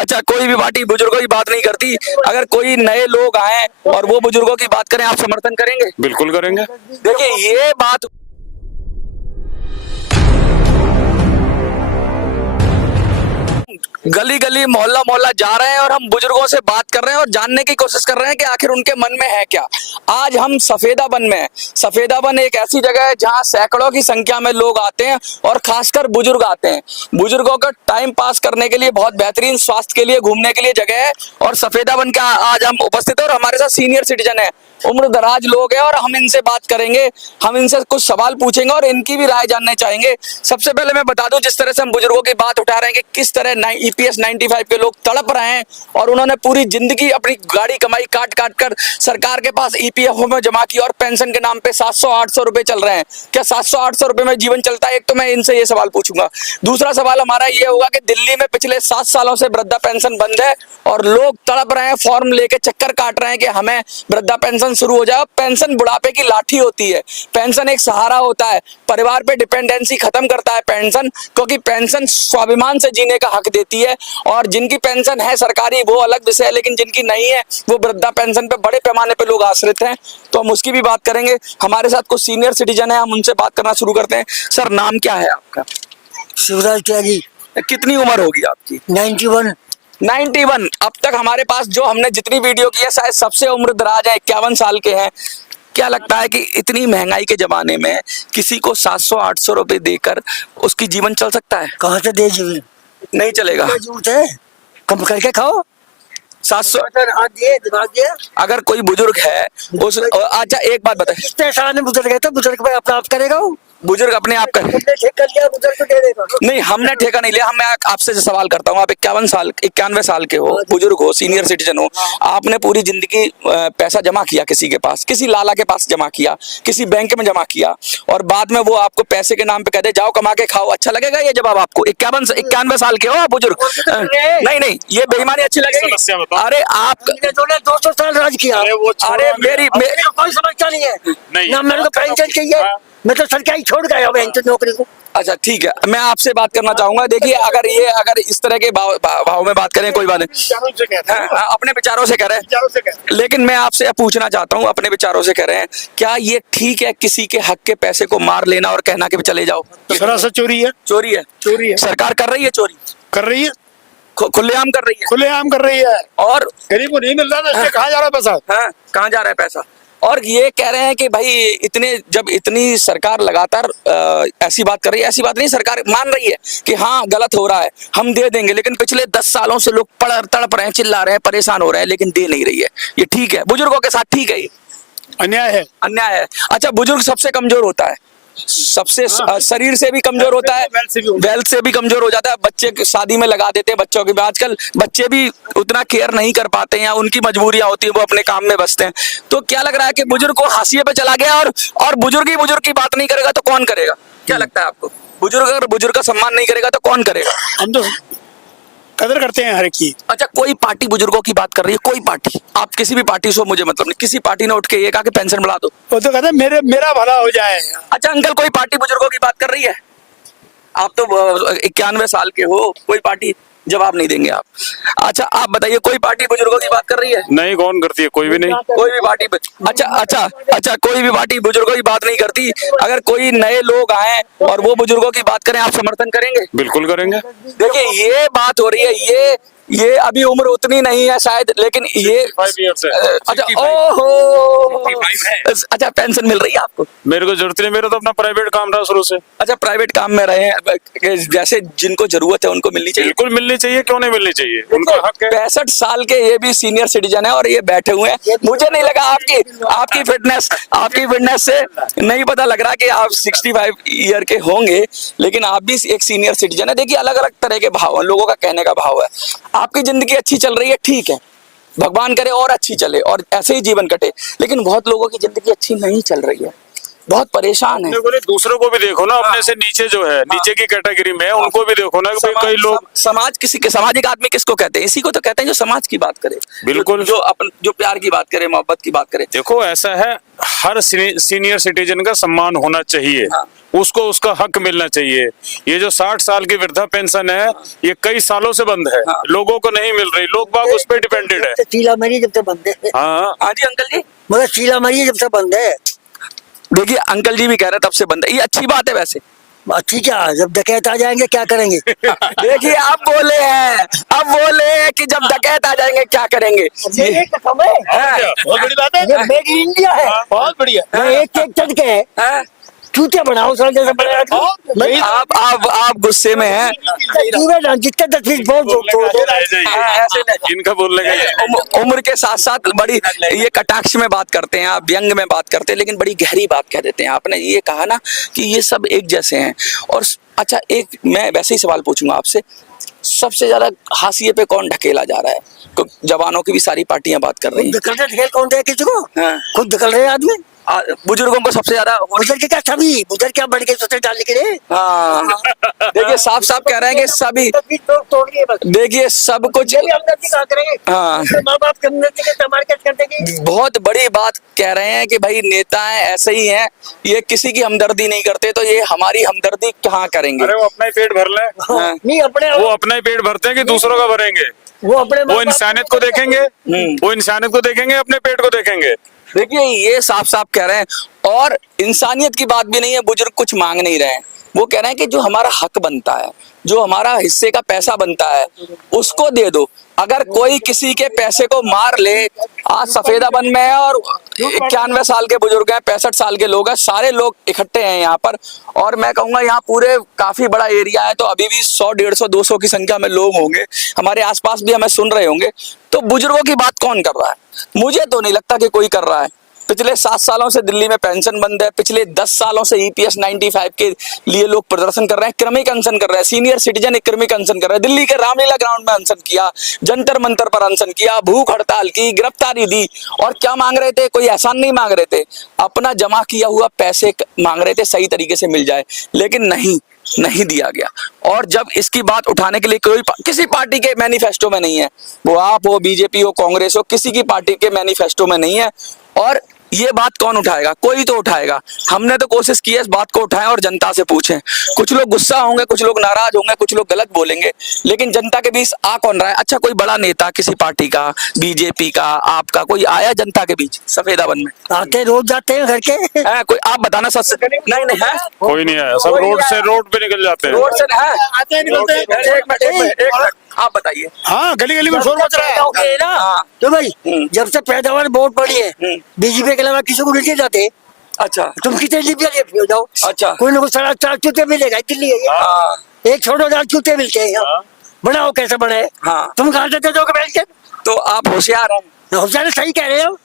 अच्छा, कोई भी पार्टी बुजुर्गों की बात नहीं करती। अगर कोई नए लोग आए और वो बुजुर्गों की बात करें, आप समर्थन करेंगे? बिल्कुल करेंगे। देखिए ये बात गली गली मोहल्ला मोहल्ला जा रहे हैं और हम बुजुर्गों से बात कर रहे हैं और जानने की कोशिश कर रहे हैं कि आखिर उनके मन में है क्या। आज हम सफेदाबन में हैं। सफेदाबन एक ऐसी जगह है जहां सैकड़ों की संख्या में लोग आते हैं और खासकर बुजुर्ग आते हैं। बुजुर्गों का टाइम पास करने के लिए बहुत बेहतरीन, स्वास्थ्य के लिए, घूमने के लिए जगह है और सफेदाबन का आज हम उपस्थित हैं और हमारे साथ सीनियर सिटीजन है, उम्र दराज लोग हैं और हम इनसे बात करेंगे। हम इनसे कुछ सवाल पूछेंगे और इनकी भी राय जानना चाहेंगे। सबसे पहले मैं बता दूं, जिस तरह से हम बुजुर्गों की बात उठा रहे हैं कि किस तरह ईपीएस 95 के लोग तड़प रहे हैं और उन्होंने पूरी जिंदगी अपनी गाड़ी कमाई काट काट कर सरकार के पास ईपीएफओ में जमा की और पेंशन के नाम पे 700-800 रुपए चल रहे हैं। क्या 700-800 रुपए में जीवन चलता है? एक तो मैं इनसे ये सवाल पूछूंगा। दूसरा सवाल हमारा ये होगा कि दिल्ली में पिछले 7 सालों से वृद्धा पेंशन बंद है और लोग तड़प रहे हैं, फॉर्म लेके चक्कर काट रहे हैं कि हमें वृद्धा पेंशन शुरू हो जाए। पेंशन बुढ़ापे की लाठी होती है, पेंशन एक सहारा होता है, परिवार पे डिपेंडेंसी खत्म करता है पेंशन, क्योंकि पेंशन स्वाभिमान से जीने का हक देती है। और जिनकी पेंशन है सरकारी वो अलग विषय है, लेकिन जिनकी नहीं है वो वृद्धा पेंशन पे बड़े पैमाने पे लोग आश्रित हैं। तो हम उसकी भी बात करेंगे। हमारे साथ कुछ सीनियर सिटीजन है, हम उनसे बात करना शुरू करते हैं। सर, नाम क्या है आपका? शिवराज त्यागी। कितनी उम्र होगी आपकी? 91। अब तक हमारे पास जो हमने जितनी वीडियो की है शायद सबसे उम्र दराज है, 51 साल के हैं। क्या लगता है कि इतनी महंगाई के जमाने में किसी को 700-800 रुपए देकर उसकी जीवन चल सकता है? कहाँ से दे जीवन? नहीं चलेगा। जरूरत है, कम करके खाओ। 700 हाथ दिए, दिमाग दिया। अगर कोई बुजुर्ग है उस अच्छा एक बात बताइए, कितने साल बुजुर्ग है तो बुजुर्ग पे अपना आप करेगा वो। बुजुर्ग अपने आप कर तुमने ठेका लिया, बुजुर्ग को दे देगा। नहीं, हमने ठेका नहीं लिया। मैं आपसे सवाल करता हूँ, आप 91 साल के हो, बुजुर्ग हो, सीनियर सिटीजन हो, आपने पूरी जिंदगी पैसा जमा किया किसी के पास, किसी लाला के पास जमा किया, किसी बैंक में जमा किया और बाद में वो आपको पैसे के नाम पे कह दे जाओ कमा के खाओ, अच्छा लगेगा ये जवाब आपको? 91 साल के हो आप बुजुर्ग? नहीं, ये बेईमानी अच्छी लगेगी? अरे आप 200 साल राज किया। अरे मेरी कोई समझता नहीं है ना, मेरे को पेंशन चाहिए। मैं तो सरकारी छोड़ गया नौकरी को। अच्छा ठीक है, मैं आपसे बात करना चाहूंगा। देखिए अगर इस तरह के भाव में बात करें, कोई बात नहीं, अपने विचारों से कह रहे हैं, लेकिन मैं आपसे पूछना चाहता हूं, अपने विचारों से कह रहे हैं, क्या ये ठीक है किसी के हक के पैसे को मार लेना और कहना कि चले जाओ? सरासर चोरी है। चोरी है। सरकार कर रही है चोरी? कर रही है, खुलेआम कर रही है। खुलेआम कर रही है और गरीब को नहीं मिल रहा है। कहाँ जा रहा है पैसा? कहाँ जा रहा है पैसा? और ये कह रहे हैं कि भाई इतनी सरकार लगातार ऐसी बात कर रही है, ऐसी बात नहीं, सरकार मान रही है कि हाँ गलत हो रहा है, हम दे देंगे, लेकिन पिछले 10 सालों से लोग तड़प रहे हैं, चिल्ला रहे हैं, परेशान हो रहे हैं, लेकिन दे नहीं रही है। ये ठीक है? बुजुर्गों के साथ ठीक है? ये अन्याय है। अन्याय है। अच्छा, बुजुर्ग सबसे कमजोर होता है, सबसे शरीर से भी कमजोर होता है, वेल्थ से भी कमजोर हो जाता है। बच्चे शादी में लगा देते हैं बच्चों की, आजकल बच्चे भी उतना केयर नहीं कर पाते हैं, उनकी मजबूरियां होती है, वो अपने काम में बसते हैं। तो क्या लग रहा है कि बुजुर्ग को हाशिए पे चला गया और बुजुर्ग की बात नहीं करेगा तो कौन करेगा? क्या लगता है आपको? बुजुर्ग का सम्मान नहीं करेगा तो कौन करेगा? हम तो कदर करते हैं हर एक की। अच्छा, कोई पार्टी बुजुर्गों की बात कर रही है, कोई पार्टी, आप किसी भी पार्टी से, मुझे मतलब नहीं, किसी पार्टी ने उठ के ये कहा कि पेंशन बढ़ा दो? वो तो कहते हैं मेरा भला हो जाए। अच्छा अंकल, कोई पार्टी बुजुर्गों की बात कर रही है? आप तो 91 साल के हो, कोई पार्टी? जवाब नहीं देंगे आप। अच्छा आप बताइए, कोई पार्टी बुजुर्गों की बात कर रही है? नहीं, कौन करती है? कोई भी नहीं। कोई भी पार्टी अच्छा कोई भी पार्टी बुजुर्गों की बात नहीं करती। अगर कोई नए लोग आए और वो बुजुर्गों की बात करें, आप समर्थन करेंगे? बिल्कुल करेंगे। देखिए ये बात हो रही है, ये अभी उम्र उतनी नहीं है शायद, लेकिन ये 5 years है। अच्छा, ओहो, अच्छा पेंशन मिल रही है आपको? मेरे को जरूरत नहीं, मेरा तो अपना प्राइवेट काम रहा शुरू से। अच्छा, प्राइवेट काम में रहे हैं, जैसे जिनको जरूरत है उनको मिलनी चाहिए। बिल्कुल मिलनी चाहिए, क्यों नहीं मिलनी चाहिए, उनका हक है। 65 साल के ये भी सीनियर सिटीजन है और ये बैठे हुए हैं। मुझे नहीं लगा आपकी फिटनेस से नहीं पता लग रहा कि आप 65 ईयर के होंगे, लेकिन आप भी एक सीनियर सिटीजन है। देखिए अलग अलग तरह के भाव, लोगों का कहने का भाव है। आपकी जिंदगी अच्छी चल रही है, ठीक है, भगवान करे और अच्छी चले और ऐसे ही जीवन कटे, लेकिन बहुत लोगों की जिंदगी अच्छी नहीं चल रही है, बहुत परेशान है। दूसरों को भी देखो ना, अपने से नीचे जो है, नीचे की कैटेगरी में, उनको भी देखो ना कि कई लोग। सामाजिक आदमी किसको कहते हैं? इसी को तो कहते हैं जो समाज की बात करे, बिल्कुल, जो प्यार की बात करे, मोहब्बत की बात करे। देखो ऐसा है, हर सीनियर सिटीजन का सम्मान होना चाहिए। उसको उसका हक मिलना चाहिए। ये जो 60 साल की वृद्धा पेंशन है, ये कई सालों से बंद है, लोगों को नहीं मिल रही, लोग बाग उस पर डिपेंडेड है। शीला मरी जब से बंद है। हाँ हाँ जी अंकल जी, मगर शीला मरी जब से बंद है। देखिए अंकल जी भी कह रहे हैं तब से बंद है, ये अच्छी बात है वैसे। अच्छी क्या, जब डकैत आ जाएंगे क्या करेंगे? देखिए आप बोले हैं, अब बोले हैं कि जब डकैत आ जाएंगे क्या करेंगे। ये कसम है, हाँ, बहुत बड़ी बात है। ये मेड इन इंडिया है। बहुत बढ़िया। ये एक एक चढ़ के हाँ, चूते बनाओ सर जैसे बने। आप गुस्से में हैं। जितने 10 फीट बोल हाँ, ऐसे नहीं। इनका बोलने का ये उम्र के साथ साथ बड़ी ये कटाक्ष में बात करते हैं, आप व्यंग में बात करते हैं, लेकिन बड़ी गहरी बात कह देते हैं। आपने ये कहा ना कि ये सब एक जैसे हैं। और अच्छा, एक मैं वैसे ही सवाल पूछूंगा आपसे, सबसे ज्यादा हाशिए पे कौन ढकेला जा रहा है? जवानों की भी सारी पार्टियां बात कर रही हैं। ढकेल कौन दे किसी को? हाँ। खुद ढकल रहे आदमी। बुजुर्गों को सबसे ज्यादा बुजुर्ग क्या सभी बुजुर्ग क्या बढ़ के सोचे डालने के लिए। हाँ, देखिए साफ साफ कह रहे हैं कि सभी, तोड़िए बस। देखिए सब कुछ, हाँ, माँ बाप के उन्नति के समाज कर देंगे। बहुत बड़ी बात कह रहे हैं कि भाई नेता हैं ऐसे ही हैं, ये किसी की हमदर्दी नहीं करते, तो ये हमारी हमदर्दी कहाँ करेंगे? अरे वो अपना ही पेट भर ले, हाँ। नहीं अपने वो अपना ही पेट भरते हैं कि दूसरों का भरेंगे। वो अपने वो इंसानियत को देखेंगे, वो इंसानियत को देखेंगे, अपने पेट को देखेंगे। देखिए ये साफ साफ कह रहे हैं। और इंसानियत की बात भी नहीं है, बुजुर्ग कुछ मांग नहीं रहे हैं, वो कह रहे हैं कि जो हमारा हक बनता है, जो हमारा हिस्से का पैसा बनता है, उसको दे दो। अगर कोई किसी के पैसे को मार ले, आज सफेदा बन में है और 91 साल के बुजुर्ग हैं, 65 साल के लोग हैं, सारे लोग इकट्ठे हैं यहाँ पर। और मैं कहूँगा यहाँ पूरे काफी बड़ा एरिया है, तो अभी भी 100, 150, 200 की संख्या में लोग होंगे, हमारे आसपास भी हमें सुन रहे होंगे। तो बुजुर्गों की बात कौन कर रहा है? मुझे तो नहीं लगता कि कोई कर रहा है। पिछले 7 सालों से दिल्ली में पेंशन बंद है, पिछले 10 सालों से EPS 95 के लिए लोग प्रदर्शन कर रहे हैं, क्रमिक अनशन कर रहे हैं, सीनियर सिटीजन एक क्रमिक अनशन कर रहे हैं, दिल्ली के रामलीला ग्राउंड में अनशन किया, जंतर मंतर पर अनशन किया, भूख हड़ताल की, गिरफ्तारी दी। और क्या मांग रहे थे? कोई एहसान नहीं मांग रहे थे, अपना जमा किया हुआ पैसे मांग रहे थे, सही तरीके से मिल जाए, लेकिन नहीं दिया गया। और जब इसकी बात उठाने के लिए किसी पार्टी के मैनिफेस्टो में नहीं है, वो आप हो, बीजेपी हो, कांग्रेस हो, किसी की पार्टी के मैनिफेस्टो में नहीं है। और ये बात कौन उठाएगा? कोई तो उठाएगा। हमने तो कोशिश की है इस बात को उठाएं और जनता से पूछें। कुछ लोग गुस्सा होंगे, कुछ लोग नाराज होंगे, कुछ लोग गलत बोलेंगे, लेकिन जनता के बीच आ कौन रहा है? अच्छा, कोई बड़ा नेता किसी पार्टी का, बीजेपी का, आपका कोई आया जनता के बीच सफेदा वन में? आते रोज जाते हैं घर के। है कोई? आप बताना सच। नहीं है, कोई नहीं आया, सब रोड पे निकल जाते हैं। रोड से है। आते हैं निकलते हैं। एक मिनट, आप बताइए। हाँ, गली गली में शोर मच रहा है। ना हाँ। तो भाई जब से पैदावार बहुत बड़ी है, बीजेपी के अलावा किसी को नहीं जाते। अच्छा तुम कितने लिपिया लेते हो जाओ। अच्छा। कोई ना कोई 4.5 चूते मिलेगा दिल्ली है। हाँ, एक छोड़ो 4 चूते मिलते हैं यहाँ। बड़ा हो कैसे बड़े? हाँ। तुम कहाँ देते हो बैठ के? तो आप होशियार हैं। होशियार सही कह रहे हो।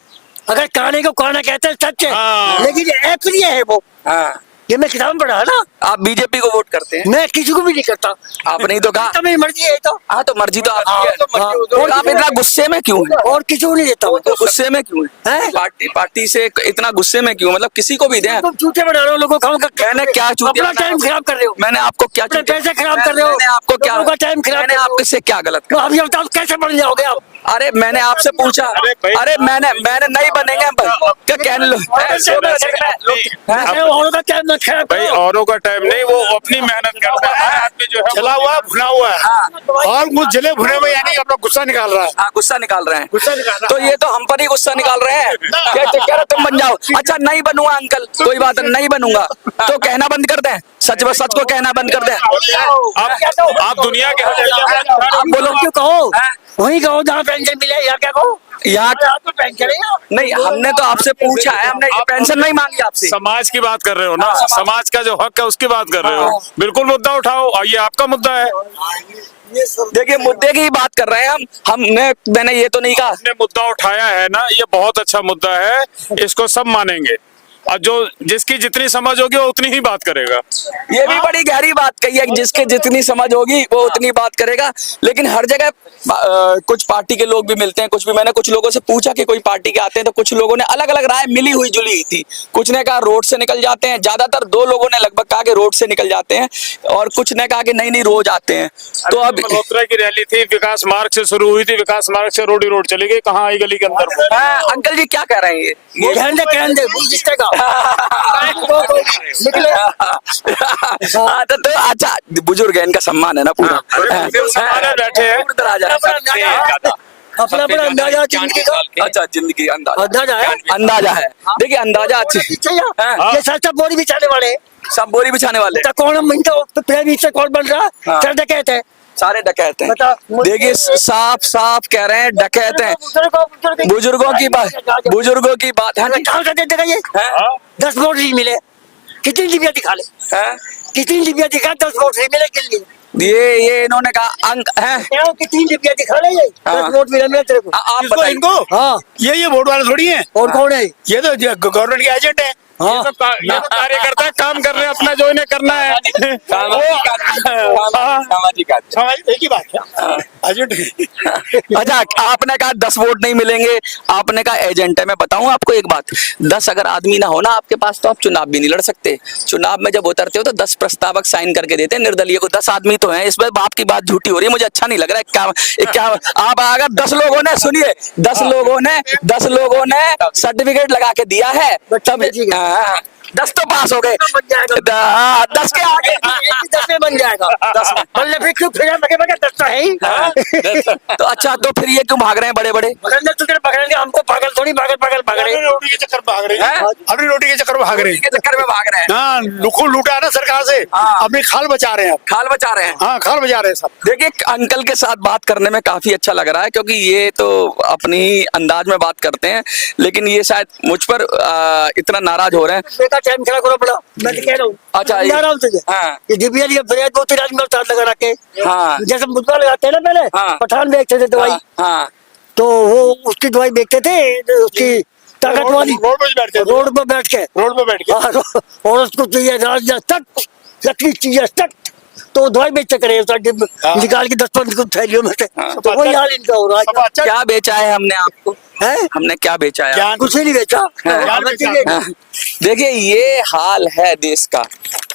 अगर काने को काना कहते हैं सच है, हाँ। लेकिन ये अप्रिय है वो। हाँ, ये मैं किताब में पढ़ा ना। आप बीजेपी को वोट करते हैं? मैं किसी को भी नहीं करता। आपने ही तो कहा। तो मेरी मर्जी है तो। हाँ, तो मर्जी तो आपकी है। हाँ। और आप इतना गुस्से में क्यों हैं? और किसी को नहीं देता हूँ। तो गुस्से में क्यों हैं? है? पार्टी से इतना गुस्से में क्यों? मतलब किसी को भी दें। तुम चूते बना रहे हो लोगों को। मैंने क्या चूते अपना टाइम खराब कर रहे हो। मैंने आपको क्या अपने चूते? पैसे खराब कर रहे हो। मैंने आपको क्या? लोगों का टाइम खराब मैंने कर रहे हो। आपसे क्या गलत तो कहा? अब ये बताओ कैसे बन जाओगे आप? अरे मैंने आपसे पूछा। अरे मैंने नहीं बनेंगे हम। क्या कहने लो? औरों का टाइम मत खराब भाई करो। औरों का टाइम नहीं, वो अपनी मेहनत करता है। आदमी जो है चला हुआ भुना हुआ है और कुछ जले भुने में यानी अपना गुस्सा निकाल रहा है। हाँ, गुस्सा निकाल रहे हैं। गुस्सा निकाल रहा तो ये तो हम पर ही गुस्सा निकाल रहे हैं। कह रहे तुम बन जाओ। अच्छा, नहीं बनूंगा अंकल, कोई बात नहीं बनूंगा, तो कहना बंद कर दें। सच को कहना बंद कर दें। आप दुनिया के आप बोलो क्यों कहो? वही कहो जहाँ पेंशन मिले। या क्या कहो? यहाँ तो पेंशन है। नहीं, हमने तो आपसे पूछा है, हमने पेंशन नहीं मांगी आपसे। समाज की बात कर रहे हो ना, समाज का जो हक है उसकी बात कर रहे हो। बिल्कुल मुद्दा उठाओ, ये आपका मुद्दा है। देखिए मुद्दे की बात कर रहे हैं मैंने ये तो नहीं कहा। आपने मुद्दा उठाया है ना, ये बहुत अच्छा मुद्दा है, इसको सब मानेंगे। और जो जिसकी जितनी समझ होगी वो उतनी ही बात करेगा। ये भी बड़ी गहरी बात कही है, जिसके जितनी समझ होगी वो उतनी बात करेगा। लेकिन हर जगह कुछ पार्टी के लोग भी मिलते हैं, कुछ भी। मैंने कुछ लोगों से पूछा कि कोई पार्टी के आते हैं, तो कुछ लोगों ने अलग अलग राय मिली हुई जुली थी। कुछ ने कहा रोड से निकल जाते हैं, ज्यादातर 2 लोगों ने लगभग कहा कि रोड से निकल जाते हैं, और कुछ ने कहा कि नहीं रोज आते हैं। तो अब मल्होत्रा की रैली थी, विकास मार्ग से शुरू हुई थी, विकास मार्ग से रोड ही रोड चली गई, कहाँ आई गली के अंदर। अंकल जी क्या कह रहे हैं? ये कहने दे जिसका निकले हाँ, तो अच्छा बुजुर्ग है, इनका सम्मान है ना पूरा। बैठे हैं इधर आ जाए। अपना अपना अंदाजा जिंदगी का अच्छा जिंदगी अंदाजा अंदाजा है। अंदाजा है। देखिए अंदाजा अच्छी ये सच्चा बोरी बिछाने वाले सब बोरी बिछाने वाले तो कौन हम तो प्रेमी से कौन बन रहा हाँ। सर डकैत है। सारे डकैत हैं। बता, देखिए साफ साफ कह रहे हैं डकैत हैं। बुजुर्गों की बात हाँ जी। कहाँ से दे देगा ये हैं? 10 वोट नहीं मिले कितनी डिबिया दिखा ले हैं? कितनी डिबिया दिखा 10 वोट नहीं मिले के लिए ये इन्होंने कहा अंक है। कितनी डिबिया दिखा ले ये हाँ। 10 वोट मिले तेरे को। आप इनको बताइए। इनको हाँ ये वोट वाले थोड़ी हैं। और कौन है ये तो गवर्नमेंट के एजेंट है। हाँ ये तो कार्यकर्ता काम कर रहे हैं अपना जो इन्हें करना है। सामाजिक आदमी। समझ एक ही बात है एजेंट है। अच्छा आपने कहा 10 वोट नहीं मिलेंगे, आपने कहा एजेंट है। मैं बताऊं आपको एक बात, 10 अगर आदमी ना हो ना आपके पास तो आप चुनाव भी नहीं लड़ सकते। चुनाव में जब उतरते हो तो 10 प्रस्तावक साइन करके देते हैं निर्दलीय को। 10 आदमी तो हैं, इसमें बाप की बात झूठी हो रही है, मुझे अच्छा नहीं लग रहा है। क्या आप अगर 10 लोगों ने सुनिए 10 लोगों ने सर्टिफिकेट लगा के दिया है तब 10 तो पास हो गए। 10 के आगे 10 में बन जाएगा 10 में बल्ले फिर क्यों फिर बगे 10 तो है ही तो अच्छा तो फिर ये क्यों भाग रहे हैं बड़े बड़े? पकड़ने तो तेरे पकड़ेंगे हमको पागल थोड़ी पागल भाग रहे अपनी रोटी के चक्कर में भाग रहे हैं। हैं? अपनी रोटी के चक्कर में भाग रहे हैं। के चक्कर में भाग रहे हैं। हाँ लुखो लूटा है ना सरकार से। हाँ। अपनी खाल बचा रहे हैं। खाल बचा रहे हैं। हाँ खाल बचा रहे हैं सब। देखिए अंकल के साथ बात करने में काफी अच्छा लग रहा है क्योंकि ये तो अपनी अंदाज में बात करते हैं, लेकिन ये शायद मुझ पर इतना नाराज हो रहे हैं। बेटा टाइम खड़ा करो बड़ा मैं तो कह रहा हूँ अच्छा, समझा रहा हूँ तुझे हाँ। ये डिबिया लिए फिर 2-3 आदमी साथ लगा रखे हाँ। जैसे मुद्दा लगाते हैं ना पहले हाँ। पठान बेचते थे दवाई हाँ तो वो उसकी दवाई बेचते थे तो उसकी ताकत वाली रोड पे बैठते थे। रोड पर बैठ के रोड पे बैठ के हाँ, और उसको चाहिए राज तक लकड़ी चाहिए तक तो दवाई बेचते करे हाँ। निकाल के 10-15 थैलियों में से तो वही हाल इनका हो रहा सब है अच्छा क्या बेचा है हमने आपको? है हमने क्या बेचा है? ज्ञान कुछ ही नहीं बेचा ज्ञान हमें बेचा। चाहिए। हाँ। देखिए ये हाल है देश का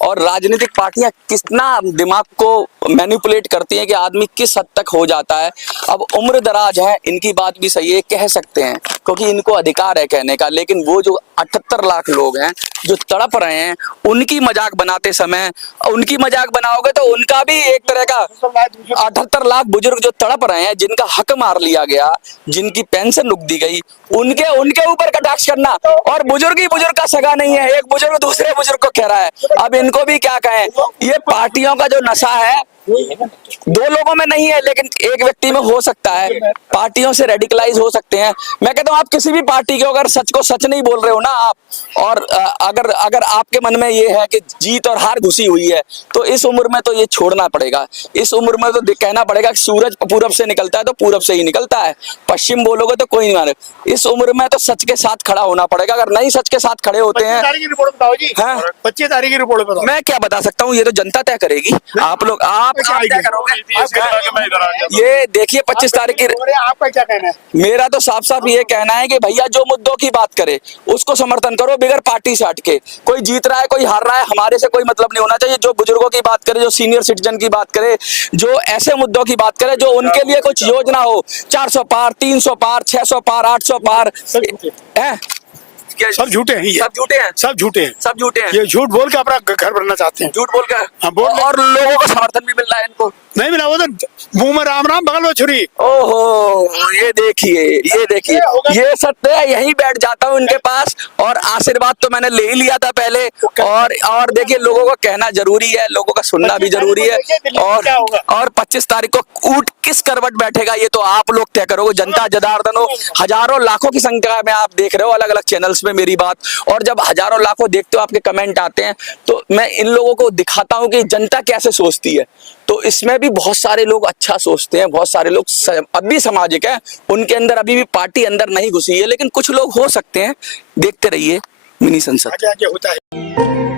और राजनीतिक पार्टियां कितना दिमाग को मैनिपुलेट करती हैं कि आदमी किस हद तक हो जाता है। अब उम्र दराज है, इनकी बात भी सही है, कह सकते हैं क्योंकि इनको अधिकार है कहने का, लेकिन वो जो 78 लाख लोग हैं जो तड़प रहे हैं उनकी मजाक बनाते समय, उनकी मजाक बनाओगे तो उनका भी एक तरह का 78 लाख बुजुर्ग जो तड़प रहे हैं, जिनका हक मार लिया गया, जिनकी पेंशन रुक दी गई, उनके ऊपर कटाक्ष करना। और बुजुर्ग ही बुजुर्ग का सगा नहीं है, एक बुजुर्ग दूसरे बुजुर्ग को कह रहा है। अब इनको भी क्या कहें, ये पार्टियों का जो नशा है 2 लोगों में नहीं है लेकिन एक व्यक्ति में हो सकता है। पार्टियों से रेडिकलाइज हो सकते हैं। मैं कहता हूं आप किसी भी पार्टी के अगर सच को सच नहीं बोल रहे हो ना आप, और अगर आपके मन में ये है कि जीत और हार घुसी हुई है तो इस उम्र में तो ये छोड़ना पड़ेगा। इस उम्र में तो कहना पड़ेगा कि सूरज पूरब से निकलता है तो पूरब से ही निकलता है, पश्चिम बोलोगे तो कोई नहीं माने। इस उम्र में तो सच के साथ खड़ा होना पड़ेगा। अगर नहीं सच के साथ खड़े होते 25 हैं, तारीख की रिपोर्ट बताओ जी। हाँ? 25 तारीख की रिपोर्ट बताओ। मैं क्या बता सकता हूँ, ये तो जनता तय करेगी। आप लोग आप तय करोगे। ये देखिए 25 तारीख की आपका क्या कहना है? मेरा तो साफ साफ ये कहना है कि भैया जो मुद्दों की बात करे उसको समर्थन करो बिगर पार्टी से हटके। कोई जीत रहा है कोई हार रहा है, हमारे से कोई मतलब नहीं होना चाहिए। जो बुजुर्गों की बात करे, जो सीनियर सिटीजन की बात करे, जो ऐसे मुद्दों की बात करे जो उनके लिए कुछ योजना हो, 400 पार, 300 पार, 600 पार, 800 पार है। सब झूठे हैं ये। सब झूठे हैं, सब झूठे हैं। सब झूठे हैं। ये झूठ बोल के अपना घर भरना चाहते हैं। झूठ बोलकर हाँ, बोल रहे- और लोगों को समर्थन भी मिल रहा है इनको। नहीं मिला वो तो मुंह में राम राम बगल में छुरी। ओहो ये देखिए ये सत्य है। यहीं बैठ जाता हूँ इनके पास और आशीर्वाद तो मैंने ले ही लिया था पहले। और देखिए लोगों को कहना जरूरी है, लोगों का सुनना भी जरूरी है। और 25 तारीख को ऊंट किस करवट बैठेगा ये तो आप लोग तय करोगे। जनता जनार्दनों हजारों लाखों की संख्या में आप देख रहे हो अलग अलग चैनल्स में मेरी बात, और जब हजारों लाखों देखते हो आपके कमेंट आते हैं तो मैं इन लोगों को दिखाता हूँ कि जनता कैसे सोचती है। तो इसमें भी बहुत सारे लोग अच्छा सोचते हैं, बहुत सारे लोग अब भी सामाजिक है, उनके अंदर अभी भी पार्टी अंदर नहीं घुसी है, लेकिन कुछ लोग हो सकते हैं। देखते रहिए मिनी संसद। आगे आगे होता है।